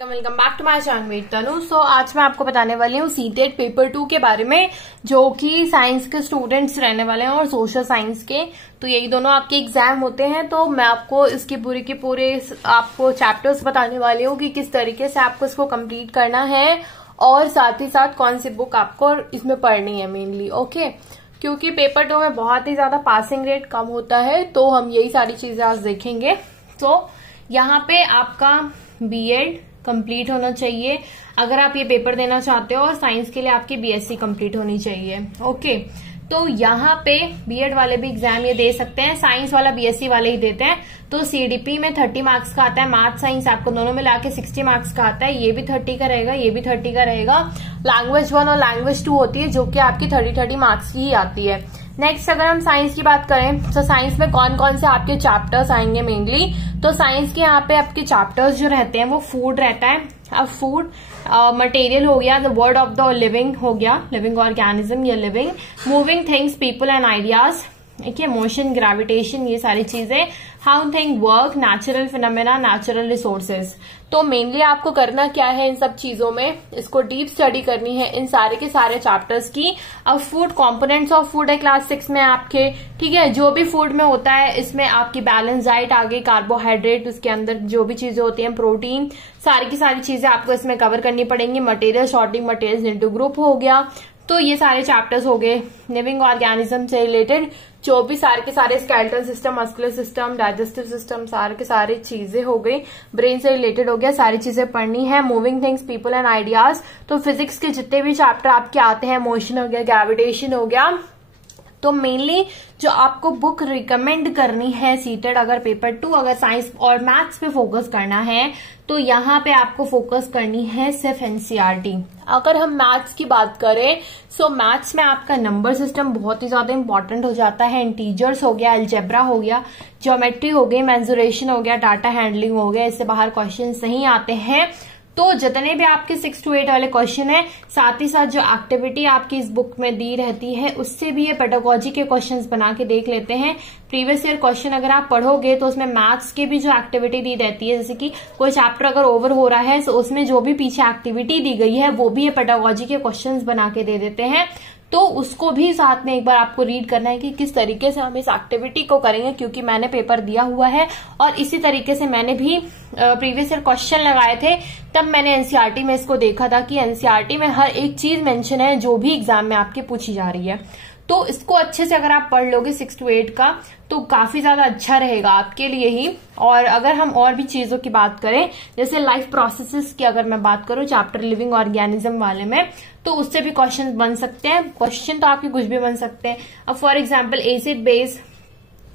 Welcome back to my channel Tanu. So आज मैं आपको बताने वाली हूँ सीटेट पेपर 2 के बारे में, जो कि साइंस के स्टूडेंट्स रहने वाले हैं और सोशल साइंस के। तो यही दोनों आपके एग्जाम होते हैं। तो मैं आपको इसके पूरे के पूरे आपको चैप्टर्स बताने वाली हूँ कि किस तरीके से आपको इसको कंप्लीट करना है और साथ ही साथ कौन सी बुक आपको इसमें पढ़नी है मेनली। ओके, क्योंकि पेपर 2 में बहुत ही ज्यादा पासिंग रेट कम होता है, तो हम यही सारी चीजें आज देखेंगे। तो यहाँ पे आपका बीएड कंप्लीट होना चाहिए अगर आप ये पेपर देना चाहते हो, और साइंस के लिए आपकी बीएससी कंप्लीट होनी चाहिए। ओके, तो यहाँ पे बीएड वाले भी एग्जाम ये दे सकते हैं, साइंस वाला बीएससी वाले ही देते हैं। तो सीडीपी में 30 मार्क्स का आता है, मैथ साइंस आपको दोनों में लाके 60 मार्क्स का आता है। ये भी 30 का रहेगा, ये भी 30 का रहेगा। लैंग्वेज 1 और लैंग्वेज 2 होती है, जो कि आपकी 30 मार्क्स की ही आती है। नेक्स्ट अगर हम साइंस की बात करें तो साइंस में कौन कौन से आपके चैप्टर्स आएंगे मेनली। तो साइंस के यहाँ पे आपके चैप्टर्स जो रहते हैं वो फूड रहता है। अब फूड मटेरियल हो गया, the word of the living हो गया, लिविंग ऑर्गेनिज्म या living, moving things, people and ideas, ठीक है, मोशन, ग्रेविटेशन, ये सारी चीजें, how thing work, natural phenomena, natural resources. तो मेनली आपको करना क्या है इन सब चीजों में, इसको डीप स्टडी करनी है इन सारे के सारे चैप्टर्स की। अब फूड, कंपोनेंट्स ऑफ फूड है क्लास 6 में आपके, ठीक है। जो भी फूड में होता है इसमें आपकी बैलेंस डाइट आ गई, कार्बोहाइड्रेट, उसके अंदर जो भी चीजें होती हैं, प्रोटीन, सारी की सारी चीजें आपको इसमें कवर करनी पड़ेंगी। Material sorting, material into group हो गया। तो ये सारे चैप्टर्स हो गए लिविंग ऑर्गेनिज्म से रिलेटेड, जो भी सारे के सारे skeletal system, muscular system, digestive system, सारे के सारे चीजें हो गई। ब्रेन से रिलेटेड हो गया, सारी चीजें पढ़नी है। Moving things, people and ideas, तो फिजिक्स के जितने भी चैप्टर आपके आते हैं, मोशन हो गया, ग्रेविटेशन हो गया। तो मेनली जो आपको बुक रिकमेंड करनी है सीटेट अगर पेपर 2 अगर साइंस और मैथ्स पे फोकस करना है, तो यहाँ पे आपको फोकस करनी है सिर्फ एनसीईआरटी। अगर हम मैथ्स की बात करें सो मैथ्स में आपका नंबर सिस्टम बहुत ही ज्यादा इंपॉर्टेंट हो जाता है। इंटीजर्स हो गया, अलजेब्रा हो गया, ज्योमेट्री हो गई, मेंसुरेशन हो गया, डाटा हैंडलिंग हो गया, इससे बाहर क्वेश्चन नहीं आते हैं। तो जितने भी आपके 6 to 8 वाले क्वेश्चन है, साथ ही साथ जो एक्टिविटी आपकी इस बुक में दी रहती है उससे भी ये पेडागोजी के क्वेश्चंस बना के देख लेते हैं। प्रीवियस ईयर क्वेश्चन अगर आप पढ़ोगे तो उसमें मैथ्स के भी जो एक्टिविटी दी रहती है, जैसे कि कोई चैप्टर अगर ओवर हो रहा है तो उसमें जो भी पीछे एक्टिविटी दी गई है वो भी ये पेडागोजी के क्वेश्चंस बना के दे देते हैं। तो उसको भी साथ में एक बार आपको रीड करना है कि किस तरीके से हम इस एक्टिविटी को करेंगे, क्योंकि मैंने पेपर दिया हुआ है और इसी तरीके से मैंने भी प्रीवियस ईयर क्वेश्चन लगाए थे। तब मैंने एनसीईआरटी में इसको देखा था कि एनसीईआरटी में हर एक चीज मेंशन है जो भी एग्जाम में आपके पूछी जा रही है। तो इसको अच्छे से अगर आप पढ़ लोगे 6 to 8 का, तो काफी ज्यादा अच्छा रहेगा आपके लिए ही। और अगर हम और भी चीजों की बात करें, जैसे लाइफ प्रोसेसेस की अगर मैं बात करूं चैप्टर लिविंग ऑर्गेनिज्म वाले में, तो उससे भी क्वेश्चन बन सकते हैं। क्वेश्चन तो आपके कुछ भी बन सकते हैं। अब फॉर एग्जाम्पल एसिड बेस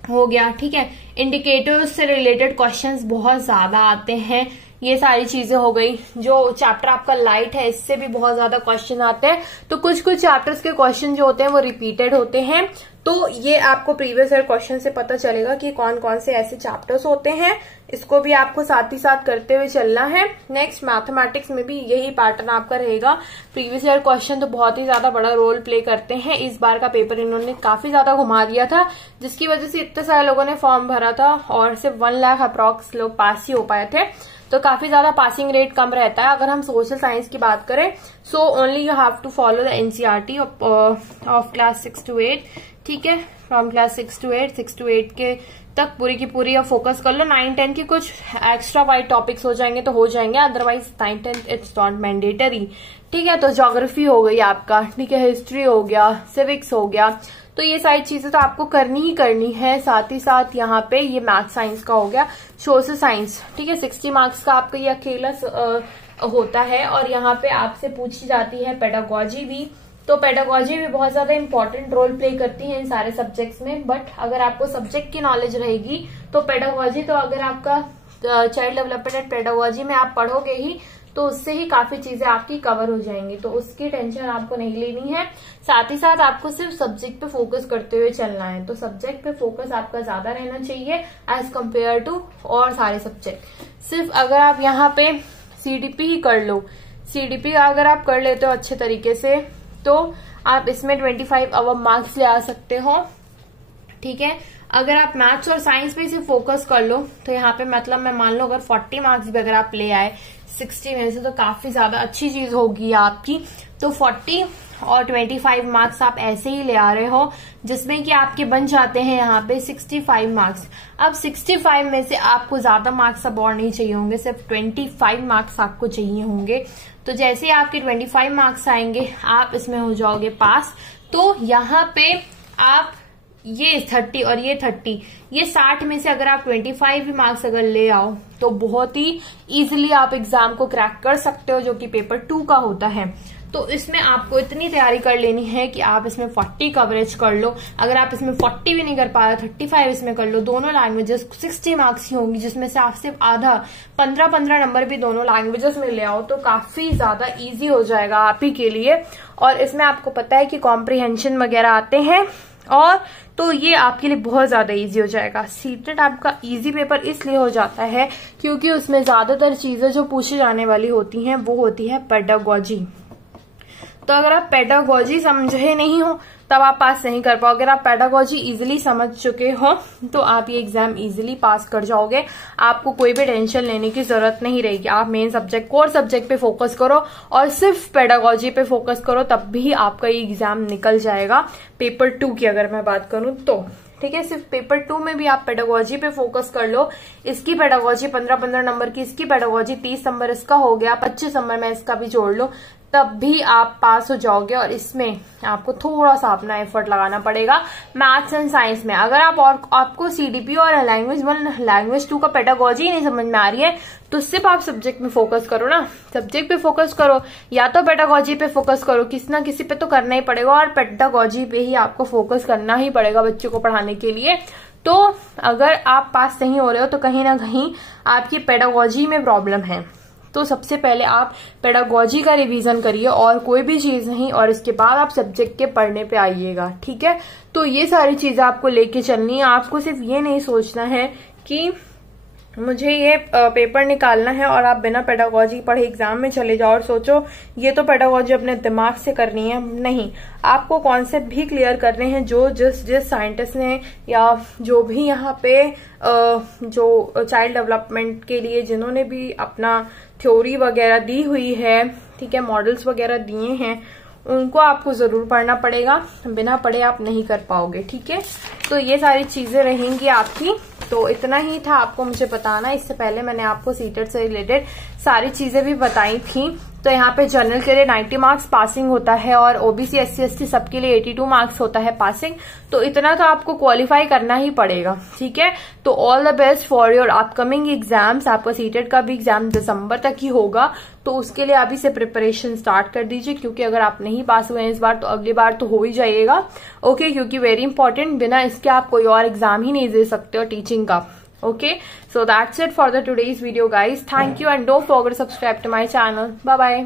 हो गया, ठीक है, इंडिकेटर्स से रिलेटेड क्वेश्चंस बहुत ज्यादा आते हैं। ये सारी चीजें हो गई। जो चैप्टर आपका लाइट है इससे भी बहुत ज्यादा क्वेश्चन आते हैं। तो कुछ कुछ चैप्टर्स के क्वेश्चन जो होते हैं वो रिपीटेड होते हैं। तो ये आपको प्रीवियस ईयर क्वेश्चन से पता चलेगा कि कौन कौन से ऐसे चैप्टर्स होते हैं। इसको भी आपको साथ ही साथ करते हुए चलना है। नेक्स्ट मैथमेटिक्स में भी यही पैटर्न आपका रहेगा। प्रीवियस ईयर क्वेश्चन तो बहुत ही ज्यादा बड़ा रोल प्ले करते हैं। इस बार का पेपर इन्होंने काफी ज्यादा घुमा दिया था, जिसकी वजह से इतने सारे लोगों ने फॉर्म भरा था और सिर्फ 1 लाख अप्रॉक्स लोग पास ही हो पाए थे। तो काफी ज्यादा पासिंग रेट कम रहता है। अगर हम सोशल साइंस की बात करें so only you have to follow the NCERT of class 6 to 8, ठीक है, फ्रॉम क्लास 6 to 8, 6 to 8 के तक पूरी की पूरी अब फोकस कर लो। 9, 10 के कुछ एक्स्ट्रा वाइड टॉपिक्स हो जाएंगे तो हो जाएंगे, अदरवाइज 9, 10 इट्स नॉट मैंडेटरी, ठीक है। तो ज्योग्राफी हो गई आपका, ठीक है, हिस्ट्री हो गया, सिविक्स हो गया। तो ये सारी चीजें तो आपको करनी ही करनी है। साथ ही साथ यहाँ पे ये मैथ साइंस का हो गया, सोशल साइंस, ठीक है, 60 मार्क्स का आपका ये अकेला होता है। और यहाँ पे आपसे पूछी जाती है पेडागोजी भी। तो पेडागोजी भी बहुत ज्यादा इंपॉर्टेंट रोल प्ले करती है इन सारे सब्जेक्ट्स में। बट अगर आपको सब्जेक्ट की नॉलेज रहेगी तो पेडागोजी, तो अगर आपका चाइल्ड डेवलपमेंट एंड पेडागोजी में आप पढ़ोगे ही तो उससे ही काफी चीजें आपकी कवर हो जाएंगी। तो उसकी टेंशन आपको नहीं लेनी है। साथ ही साथ आपको सिर्फ सब्जेक्ट पे फोकस करते हुए चलना है। तो सब्जेक्ट पे फोकस आपका ज्यादा रहना चाहिए एज कम्पेयर टू और सारे सब्जेक्ट। सिर्फ अगर आप यहाँ पे सीडीपी ही कर लो, सीडीपी अगर आप कर लेते हो अच्छे तरीके से, तो आप इसमें 25 अबव मार्क्स ले आ सकते हो, ठीक है। अगर आप मैथ्स और साइंस पे सिर्फ फोकस कर लो तो यहाँ पे मतलब मैं मान लो अगर 40 मार्क्स भी अगर आप ले आए, 60 में से, तो काफी ज्यादा अच्छी चीज होगी आपकी। तो 40 और 25 मार्क्स आप ऐसे ही ले आ रहे हो, जिसमें कि आपके बन जाते हैं यहाँ पे 65 मार्क्स। अब 65 में से आपको ज्यादा मार्क्स अब और नहीं चाहिए होंगे, सिर्फ 25 मार्क्स आपको चाहिए होंगे। तो जैसे आपके 25 मार्क्स आएंगे आप इसमें हो जाओगे पास। तो यहाँ पे आप ये 30 और ये 30, ये 60 में से अगर आप 25 भी मार्क्स अगर ले आओ तो बहुत ही इजीली आप एग्जाम को क्रैक कर सकते हो, जो कि पेपर 2 का होता है। तो इसमें आपको इतनी तैयारी कर लेनी है कि आप इसमें 40 कवरेज कर लो। अगर आप इसमें 40 भी नहीं कर पा रहे, 35 इसमें कर लो। दोनों लैंग्वेजेस 60 मार्क्स ही होंगी, जिसमें से आप सिर्फ आधा 15 नंबर भी दोनों लैंग्वेजेस में ले आओ तो काफी ज्यादा इजी हो जाएगा आप ही के लिए। और इसमें आपको पता है कि कॉम्प्रिहेंशन वगैरह आते हैं, और तो ये आपके लिए बहुत ज्यादा इजी हो जाएगा। सीटेट आपका इजी पेपर इसलिए हो जाता है क्योंकि उसमें ज्यादातर चीजें जो पूछी जाने वाली होती हैं वो होती है पेडागोजी। तो अगर आप पेडागोजी समझे नहीं हो तब आप पास नहीं कर पाओगे। अगर आप पेडागोजी इजीली समझ चुके हो तो आप ये एग्जाम इजीली पास कर जाओगे। आपको कोई भी टेंशन लेने की जरूरत नहीं रहेगी। आप मेन सब्जेक्ट, कोर सब्जेक्ट पे फोकस करो और सिर्फ पेडागोजी पे फोकस करो, तब भी आपका ये एग्जाम निकल जाएगा। पेपर 2 की अगर मैं बात करूं तो ठीक है, सिर्फ पेपर 2 में भी आप पेडागोजी पे फोकस कर लो। इसकी पेडागोजी 15 नंबर की, इसकी पेडागोजी 30 नंबर इसका हो गया, 25 नंबर में इसका भी जोड़ लो, तब भी आप पास हो जाओगे। और इसमें आपको थोड़ा सा अपना एफर्ट लगाना पड़ेगा मैथ्स एंड साइंस में। अगर आपको सीडीपी और लैंग्वेज 2 का पेडागोजी नहीं समझ में आ रही है तो सिर्फ आप सब्जेक्ट में फोकस करो ना, सब्जेक्ट पे फोकस करो, या तो पेडागोजी पे फोकस करो, किसी ना किसी पे तो करना ही पड़ेगा। और पेडागोजी पे ही आपको फोकस करना ही पड़ेगा बच्चों को पढ़ाने के लिए। तो अगर आप पास नहीं हो रहे हो तो कहीं ना कहीं आपकी पेडागोजी में प्रॉब्लम है। तो सबसे पहले आप पेडागोजी का रिवीजन करिए और कोई भी चीज नहीं, और इसके बाद आप सब्जेक्ट के पढ़ने पे आइएगा। ठीक है, तो ये सारी चीजें आपको लेके चलनी है। आपको सिर्फ ये नहीं सोचना है कि मुझे ये पेपर निकालना है और आप बिना पेडागोजी पढ़े एग्जाम में चले जाओ और सोचो ये तो पेडागोजी अपने दिमाग से करनी है। नहीं, आपको कॉन्सेप्ट भी क्लियर करने हैं जो जिस साइंटिस्ट ने या जो भी यहाँ पे जो चाइल्ड डेवलपमेंट के लिए जिन्होंने भी अपना थ्योरी वगैरह दी हुई है, ठीक है, मॉडल्स वगैरह दिए हैं, उनको आपको जरूर पढ़ना पड़ेगा। बिना पढ़े आप नहीं कर पाओगे। ठीक है, तो ये सारी चीजें रहेंगी आपकी। तो इतना ही था आपको मुझे बताना। इससे पहले मैंने आपको सीटेट से रिलेटेड सारी चीजें भी बताई थी। तो यहाँ पे जनरल के लिए 90 मार्क्स पासिंग होता है और ओबीसी SC ST सबके लिए 82 मार्क्स होता है पासिंग। तो इतना तो आपको क्वालिफाई करना ही पड़ेगा। ठीक है, तो all the best for your upcoming exams. आपका सीटेट का भी एग्जाम दिसंबर तक ही होगा, तो उसके लिए अभी से प्रिपरेशन स्टार्ट कर दीजिए, क्योंकि अगर आप नहीं पास हुए इस बार तो अगली बार तो हो ही जाइएगा। ओके, क्योंकि वेरी इंपॉर्टेंट, बिना इसके आप कोई और एग्जाम ही नहीं दे सकते हो टीचिंग का। Okay, so that's it for the today's video guys. Thank you and don't forget to subscribe to my channel. Bye bye.